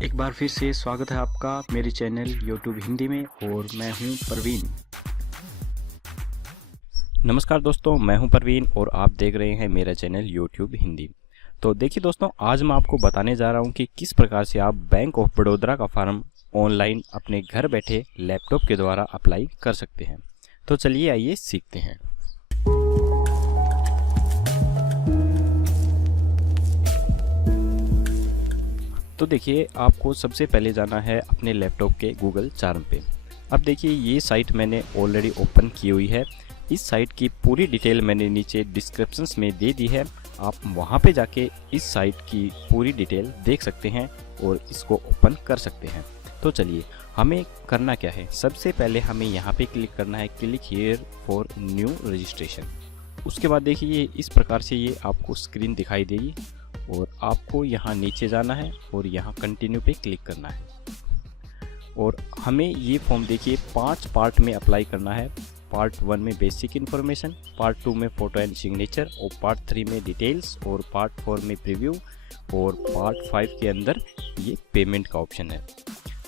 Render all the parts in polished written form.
एक बार फिर से स्वागत है आपका मेरे चैनल यूट्यूब हिंदी में और मैं हूं परवीन। नमस्कार दोस्तों, मैं हूं परवीन और आप देख रहे हैं मेरा चैनल यूट्यूब हिंदी। तो देखिए दोस्तों, आज मैं आपको बताने जा रहा हूं कि किस प्रकार से आप बैंक ऑफ बड़ौदा का फॉर्म ऑनलाइन अपने घर बैठे लैपटॉप के द्वारा अप्लाई कर सकते हैं। तो चलिए आइए सीखते हैं। तो देखिए, आपको सबसे पहले जाना है अपने लैपटॉप के गूगल चार्म पे। अब देखिए, ये साइट मैंने ऑलरेडी ओपन की हुई है। इस साइट की पूरी डिटेल मैंने नीचे डिस्क्रिप्शंस में दे दी है। आप वहाँ पे जाके इस साइट की पूरी डिटेल देख सकते हैं और इसको ओपन कर सकते हैं। तो चलिए, हमें करना क्या है। सबसे पहले हमें यहाँ पे क्लिक करना है, click here for new registration. उसके बाद देखिए, इस प्रकार से ये आपको स्क्रीन दिखाई देगी और आपको यहाँ नीचे जाना है और यहाँ कंटिन्यू पे क्लिक करना है। और हमें ये फॉर्म देखिए 5 पार्ट में अप्लाई करना है। पार्ट 1 में बेसिक इन्फॉर्मेशन, पार्ट 2 में फ़ोटो एंड सिग्नेचर, और पार्ट 3 में डिटेल्स, और पार्ट 4 में प्रीव्यू, और पार्ट 5 के अंदर ये पेमेंट का ऑप्शन है।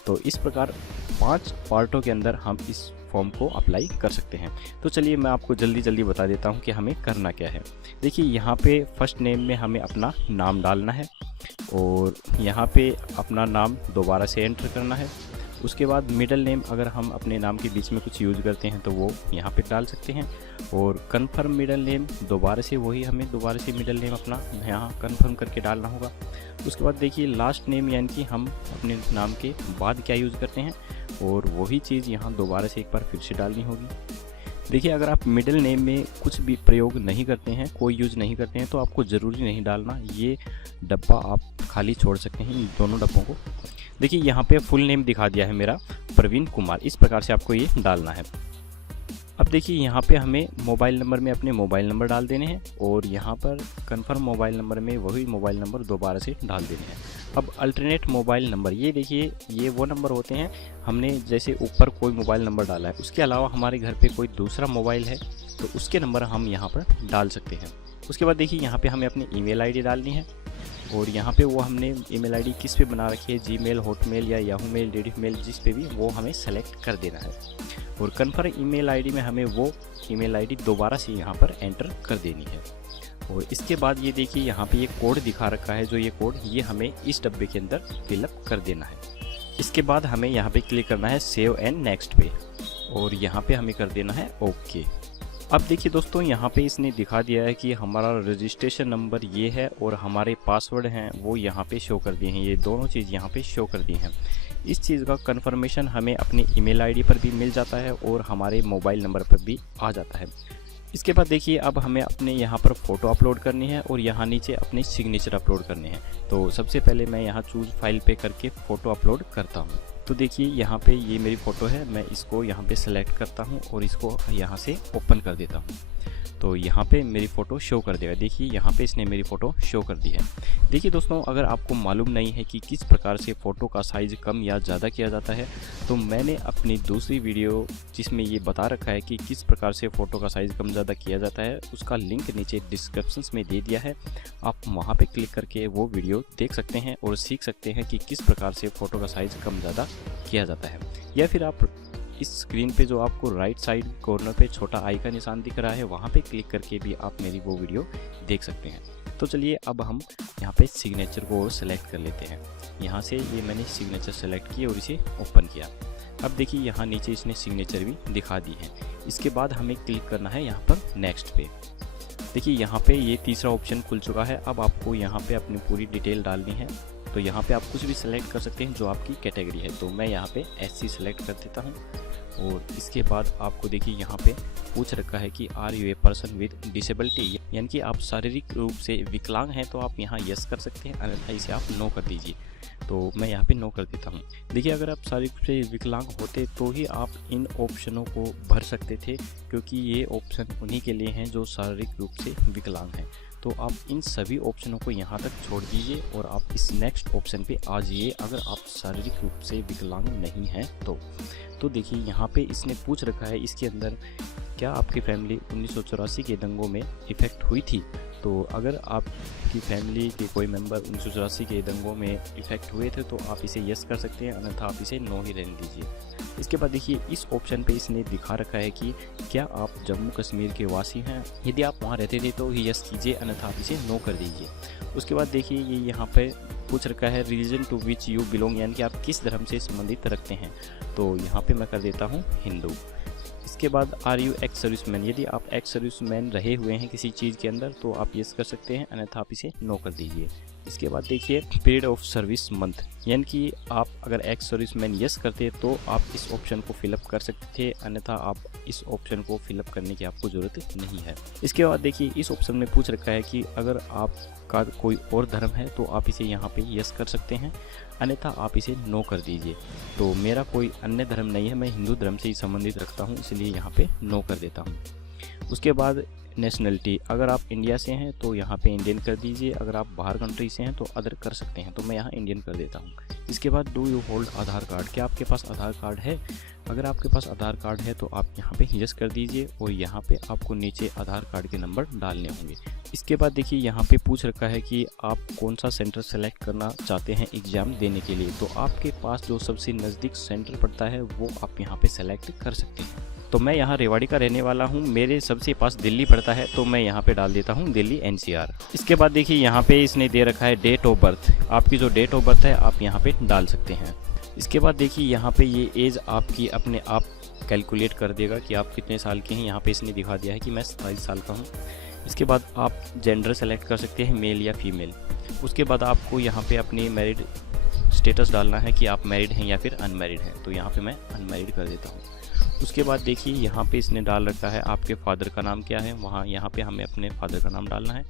तो इस प्रकार 5 पार्टों के अंदर हम इस फॉर्म को अप्लाई कर सकते हैं। तो चलिए, मैं आपको जल्दी बता देता हूं कि हमें करना क्या है। देखिए, यहाँ पे फर्स्ट नेम में हमें अपना नाम डालना है और यहाँ पे अपना नाम दोबारा से एंटर करना है। उसके बाद मिडिल नेम, अगर हम अपने नाम के बीच में कुछ यूज़ करते हैं तो वो यहाँ पे डाल सकते हैं। और कंफर्म मिडिल नेम, दोबारा से वही हमें दोबारा से मिडिल नेम अपना यहाँ कंफर्म करके डालना होगा। उसके बाद देखिए, लास्ट नेम, यानी कि हम अपने नाम के बाद क्या यूज़ करते हैं, और वही चीज़ यहाँ दोबारा से एक बार फिर से डालनी होगी। देखिए, अगर आप मिडिल नेम में कुछ भी प्रयोग नहीं करते हैं, कोई यूज़ नहीं करते हैं, तो आपको ज़रूरी नहीं डालना। ये डब्बा आप खाली छोड़ सकते हैं, इन दोनों डब्बों को। देखिए, यहाँ पे फुल नेम दिखा दिया है मेरा, प्रवीण कुमार। इस प्रकार से आपको ये डालना है। अब देखिए, यहाँ पे हमें मोबाइल नंबर में अपने मोबाइल नंबर डाल देने हैं और यहाँ पर कंफर्म मोबाइल नंबर में वही मोबाइल नंबर दोबारा से डाल देने हैं। अब अल्टरनेट मोबाइल नंबर, ये देखिए, ये वो नंबर होते हैं, हमने जैसे ऊपर कोई मोबाइल नंबर डाला है, उसके अलावा हमारे घर पे कोई दूसरा मोबाइल है तो उसके नंबर हम यहाँ पर डाल सकते हैं। उसके बाद देखिए, यहाँ पे हमें अपनी ईमेल आईडी डालनी है और यहाँ पे वो हमने ईमेल आईडी किस पे बना रखी है, जीमेल, हॉटमेल या याहू मेल, रेडिफ मेल, जिस पे भी, वो हमें सेलेक्ट कर देना है। और कन्फर्म ईमेल आईडी में हमें वो ईमेल आईडी दोबारा से यहाँ पर एंटर कर देनी है। और इसके बाद ये देखिए, यहाँ पे ये कोड दिखा रखा है, जो ये कोड, ये हमें इस डब्बे के अंदर फिलअप कर देना है। इसके बाद हमें यहाँ पे क्लिक करना है सेव एंड नेक्स्ट पे, और यहाँ पे हमें कर देना है ओके। अब देखिए दोस्तों, यहाँ पे इसने दिखा दिया है कि हमारा रजिस्ट्रेशन नंबर ये है और हमारे पासवर्ड हैं वो यहाँ पे शो कर दिए हैं। ये दोनों चीज़ यहाँ पे शो कर दी हैं। इस चीज़ का कंफर्मेशन हमें अपनी ईमेल आईडी पर भी मिल जाता है और हमारे मोबाइल नंबर पर भी आ जाता है। इसके बाद देखिए, अब हमें अपने यहाँ पर फ़ोटो अपलोड करनी है और यहाँ नीचे अपने सिग्नेचर अपलोड करने हैं। तो सबसे पहले मैं यहाँ चूज़ फाइल पे करके फ़ोटो अपलोड करता हूँ। तो देखिए, यहाँ पे ये मेरी फ़ोटो है, मैं इसको यहाँ पे सेलेक्ट करता हूँ और इसको यहाँ से ओपन कर देता हूँ। तो यहाँ पे मेरी फ़ोटो शो कर देगा। देखिए, यहाँ पे इसने मेरी फ़ोटो शो कर दी है। देखिए दोस्तों, अगर आपको मालूम नहीं है कि किस प्रकार से फ़ोटो का साइज़ कम या ज़्यादा किया जाता है, तो मैंने अपनी दूसरी वीडियो जिसमें ये बता रखा है कि किस प्रकार से फ़ोटो का साइज़ कम ज़्यादा किया जाता है, उसका लिंक नीचे डिस्क्रिप्शंस में दे दिया है। आप वहाँ पर क्लिक करके वो वीडियो देख सकते हैं और सीख सकते हैं कि किस प्रकार से फ़ोटो का साइज़ कम ज़्यादा किया जाता है। या फिर आप इस स्क्रीन पे जो आपको राइट साइड कॉर्नर पे छोटा आई का निशान दिख रहा है, वहाँ पे क्लिक करके भी आप मेरी वो वीडियो देख सकते हैं। तो चलिए, अब हम यहाँ पे सिग्नेचर को सेलेक्ट कर लेते हैं। यहाँ से ये मैंने सिग्नेचर सेलेक्ट किया और इसे ओपन किया। अब देखिए, यहाँ नीचे इसने सिग्नेचर भी दिखा दी है। इसके बाद हमें क्लिक करना है यहाँ पर नेक्स्ट पे। देखिए, यहाँ पे ये तीसरा ऑप्शन खुल चुका है। अब आपको यहाँ पे अपनी पूरी डिटेल डालनी है। तो यहाँ पे आप कुछ भी सिलेक्ट कर सकते हैं जो आपकी कैटेगरी है। तो मैं यहाँ पे SC सेलेक्ट कर देता हूँ। और इसके बाद आपको देखिए, यहाँ पे पूछ रखा है कि are you a person with disability, यानी कि आप शारीरिक रूप से विकलांग हैं, तो आप यहाँ यस कर सकते हैं, अन्यथा इसे आप नो कर दीजिए। तो मैं यहाँ पे नो कर देता हूँ। देखिए, अगर आप शारीरिक रूप से विकलांग होते तो ही आप इन ऑप्शनों को भर सकते थे, क्योंकि ये ऑप्शन उन्हीं के लिए हैं जो शारीरिक रूप से विकलांग हैं। तो आप इन सभी ऑप्शनों को यहाँ तक छोड़ दीजिए और आप इस नेक्स्ट ऑप्शन पे आ जाइए, अगर आप शारीरिक रूप से विकलांग नहीं हैं तो देखिए, यहाँ पे इसने पूछ रखा है इसके अंदर, क्या आपकी फैमिली 1984 के दंगों में इफेक्ट हुई थी? तो अगर आपकी फैमिली के कोई मेंबर 1984 के दंगों में इफेक्ट हुए थे तो आप इसे यस कर सकते हैं, अन्यथा आप इसे नो ही रहने दीजिए। इसके बाद देखिए इस ऑप्शन पे इसने दिखा रखा है कि क्या आप जम्मू कश्मीर के वासी हैं। यदि आप वहाँ रहते थे तो ही यस कीजिए, अन्यथा आप इसे नो कर दीजिए। उसके बाद देखिए ये यहाँ पे पूछ रखा है religion to which you belong, यानी कि आप किस धर्म से संबंधित रखते हैं। तो यहाँ पे मैं कर देता हूँ हिंदू। इसके बाद आर यू एक्स सर्विसमैन, यदि आप एक्स सर्विसमैन रहे हुए हैं किसी चीज़ के अंदर तो आप यस कर सकते हैं, अन्यथा आप इसे नो कर दीजिए। इसके बाद देखिए पीरियड ऑफ सर्विस मंथ, यानी कि आप अगर एक्स सर्विसमैन यस करते तो आप इस ऑप्शन को फिलअप कर सकते थे, अन्यथा आप इस ऑप्शन को फिलअप करने की आपको ज़रूरत नहीं है। इसके बाद देखिए इस ऑप्शन में पूछ रखा है कि अगर आपका कोई और धर्म है तो आप इसे यहाँ पे यस कर सकते हैं, अन्यथा आप इसे नो कर दीजिए। तो मेरा कोई अन्य धर्म नहीं है, मैं हिंदू धर्म से ही संबंधित रखता हूँ, इसलिए यहाँ पे नो कर देता हूँ। उसके बाद नेशनलिटी, अगर आप इंडिया से हैं तो यहाँ पे इंडियन कर दीजिए, अगर आप बाहर कंट्री से हैं तो अदर कर सकते हैं, तो मैं यहाँ इंडियन कर देता हूँ। इसके बाद do you hold Aadhaar card, क्या आपके पास आधार कार्ड है। अगर आपके पास आधार कार्ड है तो आप यहाँ पे यस कर दीजिए और यहाँ पे आपको नीचे आधार कार्ड के नंबर डालने होंगे। इसके बाद देखिए यहाँ पे पूछ रखा है कि आप कौन सा सेंटर सेलेक्ट करना चाहते हैं एग्ज़ाम देने के लिए। तो आपके पास जो सबसे नज़दीक सेंटर पड़ता है वो आप यहाँ पे सेलेक्ट कर सकते हैं। तो मैं यहाँ रेवाड़ी का रहने वाला हूँ, मेरे सबसे पास दिल्ली पड़ता है, तो मैं यहाँ पे डाल देता हूँ दिल्ली NCR। इसके बाद देखिए यहाँ पे इसने दे रखा है डेट ऑफ बर्थ, आपकी जो डेट ऑफ बर्थ है आप यहाँ पे डाल सकते हैं। इसके बाद देखिए यहाँ पे ये एज आपकी अपने आप कैलकुलेट कर देगा कि आप कितने साल के हैं, यहाँ पे इसने दिखा दिया है कि मैं 27 साल का हूँ। इसके बाद आप जेंडर सेलेक्ट कर सकते हैं, मेल या फीमेल। उसके बाद आपको यहाँ पे अपनी मैरिड स्टेटस डालना है कि आप मैरिड हैं या फिर अनमैरिड हैं, तो यहाँ पे मैं अनमैरिड कर देता हूँ। उसके बाद देखिए यहाँ पे इसने डाल रखा है आपके फादर का नाम क्या है, वहाँ यहाँ पे हमें अपने फादर का नाम डालना है।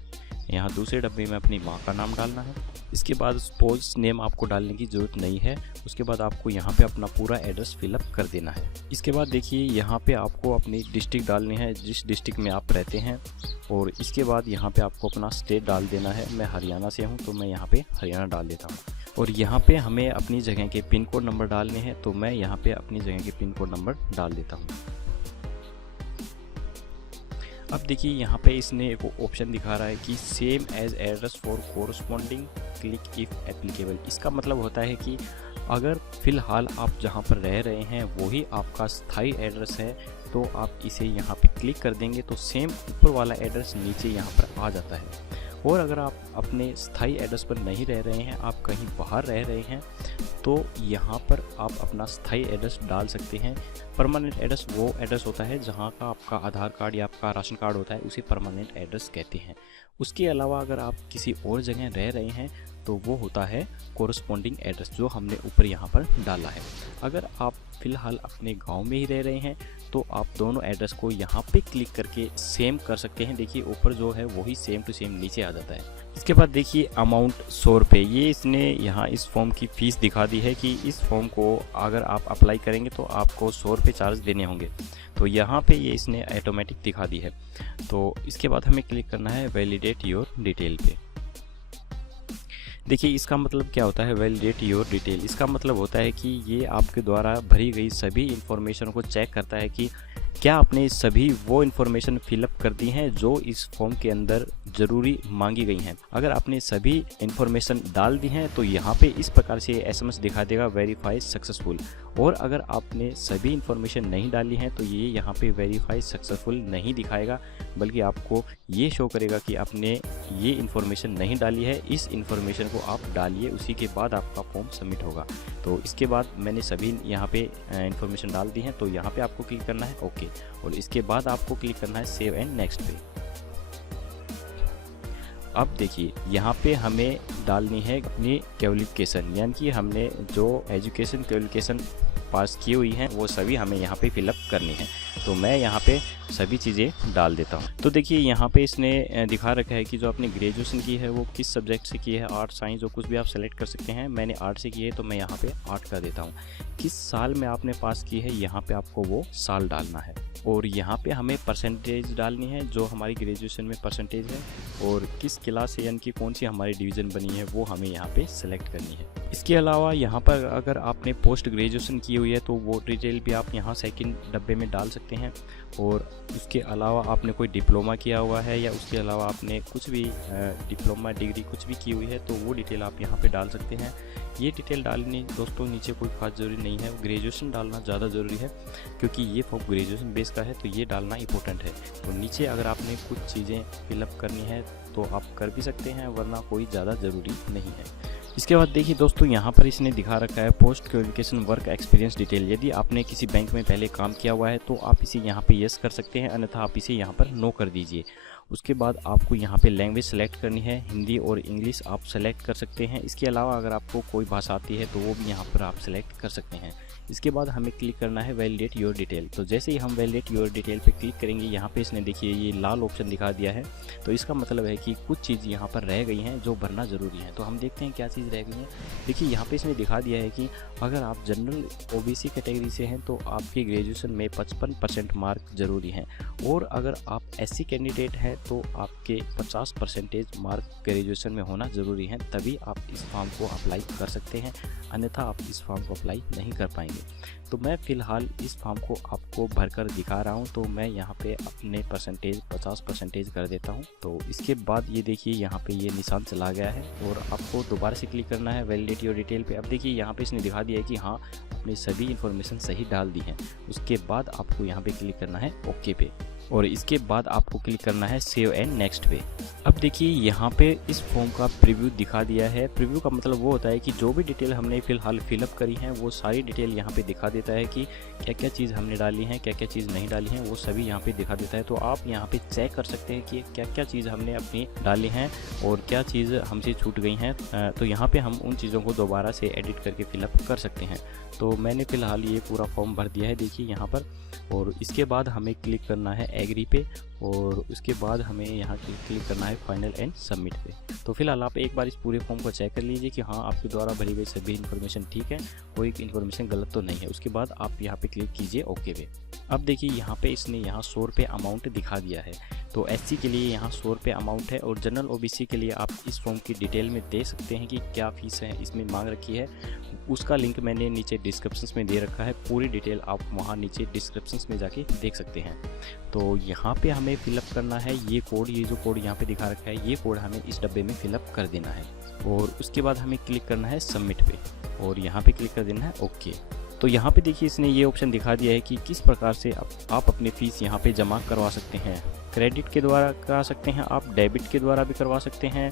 यहाँ दूसरे डब्बे में अपनी माँ का नाम डालना है। इसके बाद स्पोज नेम आपको डालने की ज़रूरत नहीं है। उसके बाद आपको यहाँ पे अपना पूरा एड्रेस फिलअप कर देना है। इसके बाद देखिए यहाँ पे आपको अपनी डिस्ट्रिक्ट डालनी है, जिस डिस्ट्रिक्ट में आप रहते हैं। और इसके बाद यहाँ पे आपको अपना स्टेट डाल देना है। मैं हरियाणा से हूँ तो मैं यहाँ पे हरियाणा डाल देता हूँ। और यहाँ पे हमें अपनी जगह के पिन कोड नंबर डालने हैं, तो मैं यहाँ पे अपनी जगह के पिन कोड नंबर डाल देता हूँ। अब देखिए यहाँ पे इसने एक ऑप्शन दिखा रहा है कि same as address for corresponding click if applicable. इसका मतलब होता है कि अगर फ़िलहाल आप जहाँ पर रह रहे हैं वही आपका स्थायी एड्रेस है तो आप इसे यहाँ पे क्लिक कर देंगे तो सेम ऊपर वाला एड्रेस नीचे यहाँ पर आ जाता है। और अगर आप अपने स्थायी एड्रेस पर नहीं रह रहे हैं, आप कहीं बाहर रह रहे हैं, तो यहाँ पर आप अपना स्थायी एड्रेस डाल सकते हैं। परमानेंट एड्रेस वो एड्रेस होता है जहाँ का आपका आधार कार्ड या आपका राशन कार्ड होता है, उसे परमानेंट एड्रेस कहते हैं। उसके अलावा अगर आप किसी और जगह रह रहे हैं तो वो होता है कोरस्पॉन्डिंग एड्रेस, जो हमने ऊपर यहाँ पर डाला है। अगर आप फ़िलहाल अपने गांव में ही रह रहे हैं तो आप दोनों एड्रेस को यहाँ पे क्लिक करके सेम कर सकते हैं। देखिए ऊपर जो है वही सेम टू सेम नीचे आ जाता है। इसके बाद देखिए अमाउंट 100 रुपये, ये इसने यहाँ इस फॉर्म की फ़ीस दिखा दी है कि इस फॉर्म को अगर आप अप्लाई करेंगे तो आपको 100 रुपये चार्ज देने होंगे। तो यहाँ पे ये इसने ऑटोमेटिक दिखा दी है। तो इसके बाद हमें क्लिक करना है वैलिडेट योर डिटेल पे। देखिए इसका मतलब क्या होता है वैलिडेट योर डिटेल। इसका मतलब होता है कि ये आपके द्वारा भरी गई सभी इन्फॉर्मेशन को चेक करता है कि क्या आपने सभी वो इन्फॉर्मेशन फिलअप कर दी हैं जो इस फॉर्म के अंदर ज़रूरी मांगी गई हैं। अगर आपने सभी इन्फॉर्मेशन डाल दी हैं तो यहाँ पे इस प्रकार से SMS दिखा देगा वेरीफाई सक्सेसफुल। और अगर आपने सभी इन्फॉर्मेशन नहीं डाली हैं तो ये यहाँ पे वेरीफाई सक्सेसफुल नहीं दिखाएगा, बल्कि आपको ये शो करेगा कि आपने ये इन्फॉर्मेशन नहीं डाली है, इस इन्फॉर्मेशन को आप डालिए, उसी के बाद आपका फॉर्म सबमिट होगा। तो इसके बाद मैंने सभी यहाँ पे इन्फॉर्मेशन डाल दी हैं, तो यहाँ पे आपको क्लिक करना है ओके, और इसके बाद आपको क्लिक करना है सेव एंड नेक्स्ट पे। अब देखिए यहाँ पे हमें डालनी है अपनी क्वालिफिकेशन, यानी कि हमने जो एजुकेशन क्वालिफिकेशन पास की हुई हैं वो सभी हमें यहाँ पे फिलअप करनी है। तो मैं यहाँ पे सभी चीज़ें डाल देता हूँ। तो देखिए यहाँ पे इसने दिखा रखा है कि जो आपने ग्रेजुएशन की है वो किस सब्जेक्ट से की है, आर्ट साइंस जो कुछ भी आप सेलेक्ट कर सकते हैं। मैंने आर्ट से की है तो मैं यहाँ पे आर्ट कर देता हूँ। किस साल में आपने पास की है यहाँ पे आपको वो साल डालना है, और यहाँ पे हमें परसेंटेज डालनी है जो हमारी ग्रेजुएशन में परसेंटेज है, और किस क्लास से यानी कि कौन सी हमारी डिवीज़न बनी है वो हमें यहाँ पे सेलेक्ट करनी है। इसके अलावा यहाँ पर अगर आपने पोस्ट ग्रेजुएशन की हुई है तो वो डिटेल भी आप यहाँ सेकंड डब्बे में डाल सकते सकते हैं। और उसके अलावा आपने कोई डिप्लोमा किया हुआ है या उसके अलावा आपने कुछ भी डिप्लोमा डिग्री कुछ भी की हुई है तो वो डिटेल आप यहाँ पे डाल सकते हैं। ये डिटेल डालनी दोस्तों नीचे कोई खास ज़रूरी नहीं है, ग्रेजुएशन डालना ज़्यादा ज़रूरी है क्योंकि ये फॉर्म ग्रेजुएशन बेस का है तो ये डालना इंपॉर्टेंट है। तो नीचे अगर आपने कुछ चीज़ें फिलअप करनी है तो आप कर भी सकते हैं, वरना कोई ज़्यादा ज़रूरी नहीं है। इसके बाद देखिए दोस्तों, यहाँ पर इसने दिखा रखा है post qualification work experience detail. यदि आपने किसी बैंक में पहले काम किया हुआ है तो आप इसे यहाँ पे यस कर सकते हैं, अन्यथा आप इसे यहाँ पर नो कर दीजिए। उसके बाद आपको यहाँ पे लैंग्वेज सेलेक्ट करनी है, हिंदी और इंग्लिश आप सेलेक्ट कर सकते हैं। इसके अलावा अगर आपको कोई भाषा आती है तो वो भी यहाँ पर आप सेलेक्ट कर सकते हैं। इसके बाद हमें क्लिक करना है वैलिडेट योर डिटेल। तो जैसे ही हम वैलिडेट योर डिटेल पे क्लिक करेंगे, यहाँ पे इसने देखिए ये लाल ऑप्शन दिखा दिया है, तो इसका मतलब है कि कुछ चीज़ यहाँ पर रह गई हैं जो भरना ज़रूरी है। तो हम देखते हैं क्या चीज़ रह गई है। देखिए यहाँ पे इसने दिखा दिया है कि अगर आप जनरल ओबीसी कैटेगरी से हैं तो आपके ग्रेजुएशन में 55% मार्क ज़रूरी हैं, और अगर आप एससी कैंडिडेट हैं तो आपके 50% मार्क ग्रेजुएशन में होना ज़रूरी है, तभी आप इस फॉर्म को अप्लाई कर सकते हैं, अन्यथा आप इस फॉर्म को अप्लाई नहीं कर पाएंगे। तो मैं फ़िलहाल इस फॉर्म को आपको भरकर दिखा रहा हूं, तो मैं यहां पे अपने परसेंटेज 50% कर देता हूं। तो इसके बाद ये देखिए यहाँ पे ये निशान चला गया है और आपको दोबारा से क्लिक करना है वैलिडेट योर डिटेल पे। अब देखिए यहाँ पे इसने दिखा दिया है कि हाँ आपने सभी इन्फॉर्मेशन सही डाल दी है। उसके बाद आपको यहाँ पे क्लिक करना है ओके पे, और इसके बाद आपको क्लिक करना है सेव एंड नेक्स्ट पे। अब देखिए यहाँ पे इस फॉर्म का प्रीव्यू दिखा दिया है। प्रीव्यू का मतलब वो होता है कि जो भी डिटेल हमने फ़िलहाल फिलअप करी है वो सारी डिटेल यहाँ पे दिखा देता है कि क्या क्या चीज़ हमने डाली है, क्या क्या चीज़ नहीं डाली है, वो सभी यहाँ पे दिखा देता है। तो आप यहाँ पे चेक कर सकते हैं कि क्या क्या चीज़ हमने अपनी डाली हैं और क्या चीज़ हमसे छूट गई हैं। तो यहाँ पे हम उन चीज़ों को दोबारा से एडिट करके फिलअप कर सकते हैं। तो मैंने फ़िलहाल ये पूरा फॉर्म भर दिया है देखिए यहाँ पर, और इसके बाद हमें क्लिक करना है एग्री पे, और उसके बाद हमें यहाँ क्लिक करना है फाइनल एंड सबमिट पे। तो फिलहाल आप एक बार इस पूरे फॉर्म को चेक कर लीजिए कि हाँ आपके द्वारा भरी गई सभी इन्फॉर्मेशन ठीक है, कोई इन्फॉर्मेशन गलत तो नहीं है। उसके बाद आप यहाँ पे क्लिक कीजिए ओके पे। अब देखिए यहाँ पे इसने यहाँ 100 रुपये अमाउंट दिखा दिया है। तो एससी के लिए यहाँ 100 रुपये अमाउंट है, और जनरल ओबीसी के लिए आप इस फॉर्म की डिटेल में दे सकते हैं कि क्या फ़ीस है इसमें मांग रखी है। उसका लिंक मैंने नीचे डिस्क्रिप्शंस में दे रखा है, पूरी डिटेल आप वहाँ नीचे डिस्क्रिप्शंस में जाके देख सकते हैं। तो यहाँ पे हमें फिलअप करना है ये कोड, ये जो कोड यहाँ पे दिखा रखा है ये कोड हमें इस डब्बे में फिलअप कर देना है, और उसके बाद हमें क्लिक करना है सबमिट पे, और यहाँ पे क्लिक कर देना है ओके। तो यहाँ पे देखिए इसने ये ऑप्शन दिखा दिया है कि किस प्रकार से आप अपनी फ़ीस यहाँ पे जमा करवा सकते हैं। क्रेडिट के द्वारा करा सकते हैं आप, डेबिट के द्वारा भी करवा सकते हैं,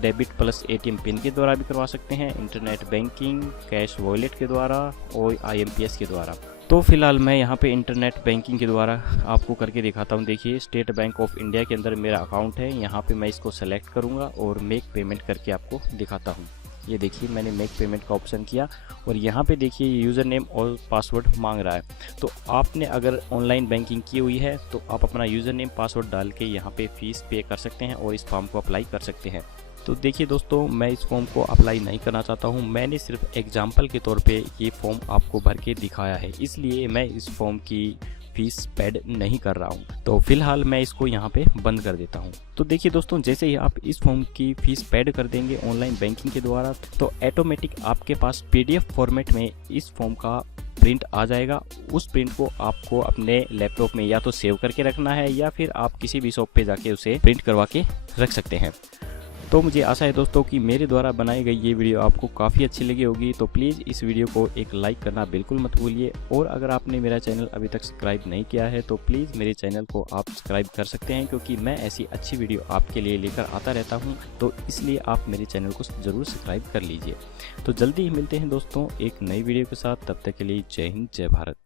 डेबिट प्लस एटीएम पिन के द्वारा भी करवा सकते हैं, इंटरनेट बैंकिंग, कैश वॉलेट के द्वारा और IMPS के द्वारा। तो फिलहाल मैं यहाँ पे इंटरनेट बैंकिंग के द्वारा आपको करके दिखाता हूँ। देखिए स्टेट बैंक ऑफ इंडिया के अंदर मेरा अकाउंट है, यहाँ पे मैं इसको सेलेक्ट करूँगा और मेक पेमेंट करके आपको दिखाता हूँ। ये देखिए मैंने मेक पेमेंट का ऑप्शन किया, और यहाँ पे देखिए यूज़र नेम और पासवर्ड मांग रहा है। तो आपने अगर ऑनलाइन बैंकिंग की हुई है तो आप अपना यूज़र नेम पासवर्ड डाल के यहाँ पे फ़ीस पे कर सकते हैं और इस फॉर्म को अप्लाई कर सकते हैं। तो देखिए दोस्तों, मैं इस फॉर्म को अप्लाई नहीं करना चाहता हूँ, मैंने सिर्फ एग्जाम्पल के तौर पे ये फॉर्म आपको भर के दिखाया है, इसलिए मैं इस फॉर्म की फीस पेड नहीं कर रहा हूँ। तो फिलहाल मैं इसको यहाँ पे बंद कर देता हूँ। तो देखिए दोस्तों, जैसे ही आप इस फॉर्म की फीस पेड कर देंगे ऑनलाइन बैंकिंग के द्वारा, तो ऑटोमेटिक आपके पास PDF फॉर्मेट में इस फॉर्म का प्रिंट आ जाएगा। उस प्रिंट को आपको अपने लैपटॉप में या तो सेव करके रखना है, या फिर आप किसी भी शॉप पे जाके उसे प्रिंट करवा के रख सकते हैं। तो मुझे आशा है दोस्तों कि मेरे द्वारा बनाई गई ये वीडियो आपको काफ़ी अच्छी लगी होगी। तो प्लीज़ इस वीडियो को एक लाइक करना बिल्कुल मत भूलिए, और अगर आपने मेरा चैनल अभी तक सब्सक्राइब नहीं किया है तो प्लीज़ मेरे चैनल को आप सब्सक्राइब कर सकते हैं, क्योंकि मैं ऐसी अच्छी वीडियो आपके लिए लेकर आता रहता हूँ। तो इसलिए आप मेरे चैनल को ज़रूर सब्सक्राइब कर लीजिए। तो जल्दी ही मिलते हैं दोस्तों एक नई वीडियो के साथ, तब तक के लिए जय हिंद जय भारत।